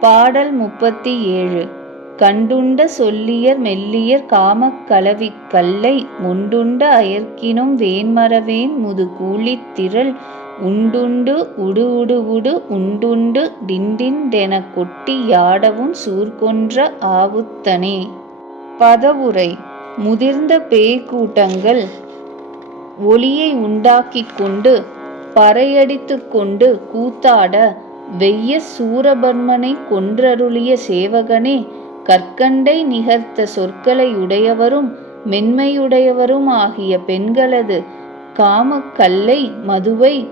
பாடல் முப்பத்தி ஏழு கண்டுண்ட சொல்லியர் மெல்லியர் காமக் கலவிக் கல்லை முண்டுண்ட அயர்க்கினும் வேன்மரவேன் முது திரள் உண்டுண்டு உடு உடு உடு உண்டுண்டு டிண்டிண்டென கொட்டி யாடவும் சூர்கொன்ற ஆவுத்தனே. பதவுரை முதிர்ந்த பேய்க்கூட்டங்கள் ஒளியை உண்டாக்கிக் கொண்டு பறையடித்து கொண்டு கூத்தாட வெய்ய சூரபர்மனை கொன்றருளிய சேவகனே கற்கண்டை நிகர்த்த சொற்களை உடையவரும் மென்மையுடையவரும் ஆகிய பெண்களது காமக்கல்லை மதுவை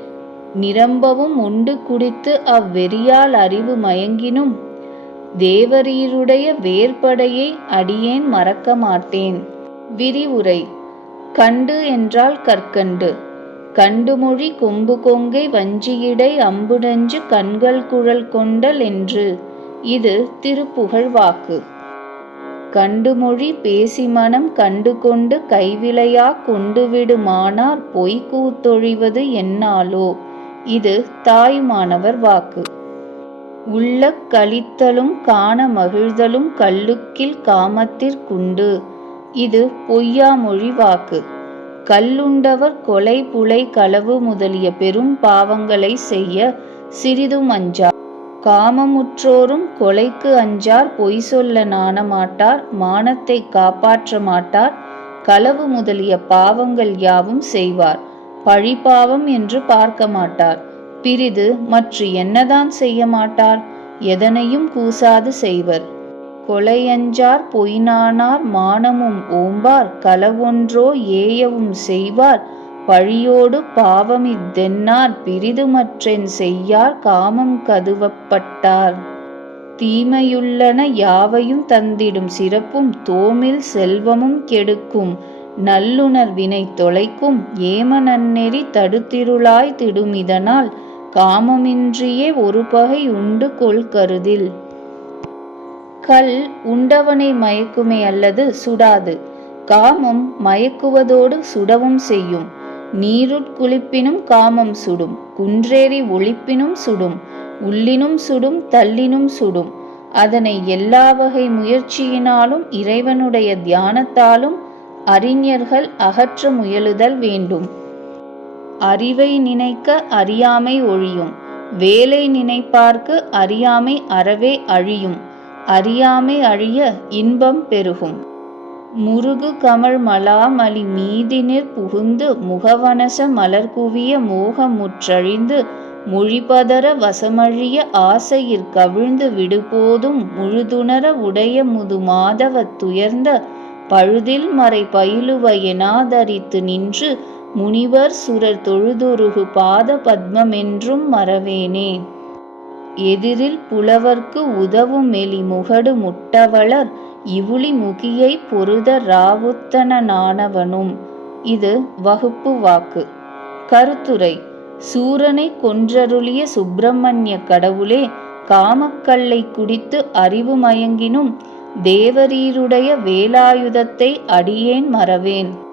நிரம்பவும் உண்டு குடித்து அவ்வெறியால் அறிவு மயங்கினும் தேவரீருடைய வேர்படையை அடியேன் மறக்க மாட்டேன். விரிவுரை கண்டு என்றால் கற்கண்டு கண்டுமொழி கொம்பு கொங்கை வஞ்சியிடை அம்புநஞ்சு கண்கள் குழல் கொண்டல் என்று இது திருப்புகழ் வாக்கு. கண்டுமொழி பேசி மனம் கண்டுகொண்டு கைவிளையாக் கொண்டுவிடு பொய் கூத்தொழிவது என்னாலோ இது தாயுமானவர் வாக்கு. உள்ளக் கழித்தலும் காண மகிழ்தலும் கள்ளுக்கில் காமத்திற்குண்டு இது பொய்யாமொழி வாக்கு. கல்லுண்டவர் கொலை புலை களவு முதலிய பெரும் பாவங்களை செய்ய சிறிதும் அஞ்சார். காமமுற்றோரும் கொலைக்கு அஞ்சார் பொய் சொல்ல நாண மாட்டார் மானத்தைக் காப்பாற்ற மாட்டார் களவு முதலிய பாவங்கள் யாவும் செய்வார் பழிபாவம் என்று பார்க்க மாட்டார். பிறிது மற்று என்னதான் செய்ய மாட்டார்? எதனையும் கூசாது செய்வர். கொலையஞ்சார் பொய்நாணார் மானமும் ஓம்பார் களவொன்றோ ஏயவும் செய்வார். பழியோடு பாவமித் பிரிதுமற்றென் பிறிதுமற்றென் செய்யார் காமம் கதுவப்பட்டார். தீமையுள்ளன யாவையும் தந்திடும் சிறப்பும் தோமில் செல்வமும் கெடுக்கும். நல்லுணர்வினை தொலைக்கும் ஏம நன்னெறி தடுத்திருளாய் திடுமிதனால். காமமின்றியே ஒரு பகை உண்டு கொள் கருதில். கல் உண்டவனை மயக்குமே அல்லது சுடாது. காமம் மயக்குவதோடு சுடவும் செய்யும். நீருட்குளிப்பினும் காமம் சுடும் குன்றேறி ஒளிப்பினும் சுடும் உள்ளினும் சுடும் தள்ளினும் சுடும். அதனை எல்லா வகை முயற்சியினாலும் இறைவனுடைய தியானத்தாலும் அறிஞர்கள் அகற்ற முயலுதல் வேண்டும். அறிவை நினைக்க அறியாமை ஒழியும் வேலை நினைப்பார்க்கு அறியாமை அறவே அழியும் அறியாமை அழிய இன்பம் பெருகும். முருகு கமல் மலாமலி மீதினிற் புகுந்து முகவனச மலர்குவிய குவிய றழிந்து மொழிபதற வசமழிய ஆசையிற் கவிழ்ந்து விடுபோதும் முழுதுணர உடைய முது மாதவத் துயர்ந்த பழுதில்மறை பயிலுவ எனாதரித்து நின்று முனிவர் சுரர் தொழுதுருகு பாத பத்மமென்றும் மறவேனே. எதிரில் புலவர்க்கு உதவுமெலி முகடு முட்டவளர் இவுளி முகியை பொருத ராவுத்தனானவனும் இது வகுப்பு வாக்கு. கருத்துரை சூரனைக் கொன்றருளிய சுப்பிரமண்யக் கடவுளே காமக்கல்லை குடித்து அறிவு மயங்கினும் தேவரீருடைய வேலாயுதத்தை அடியேன் மறவேன்.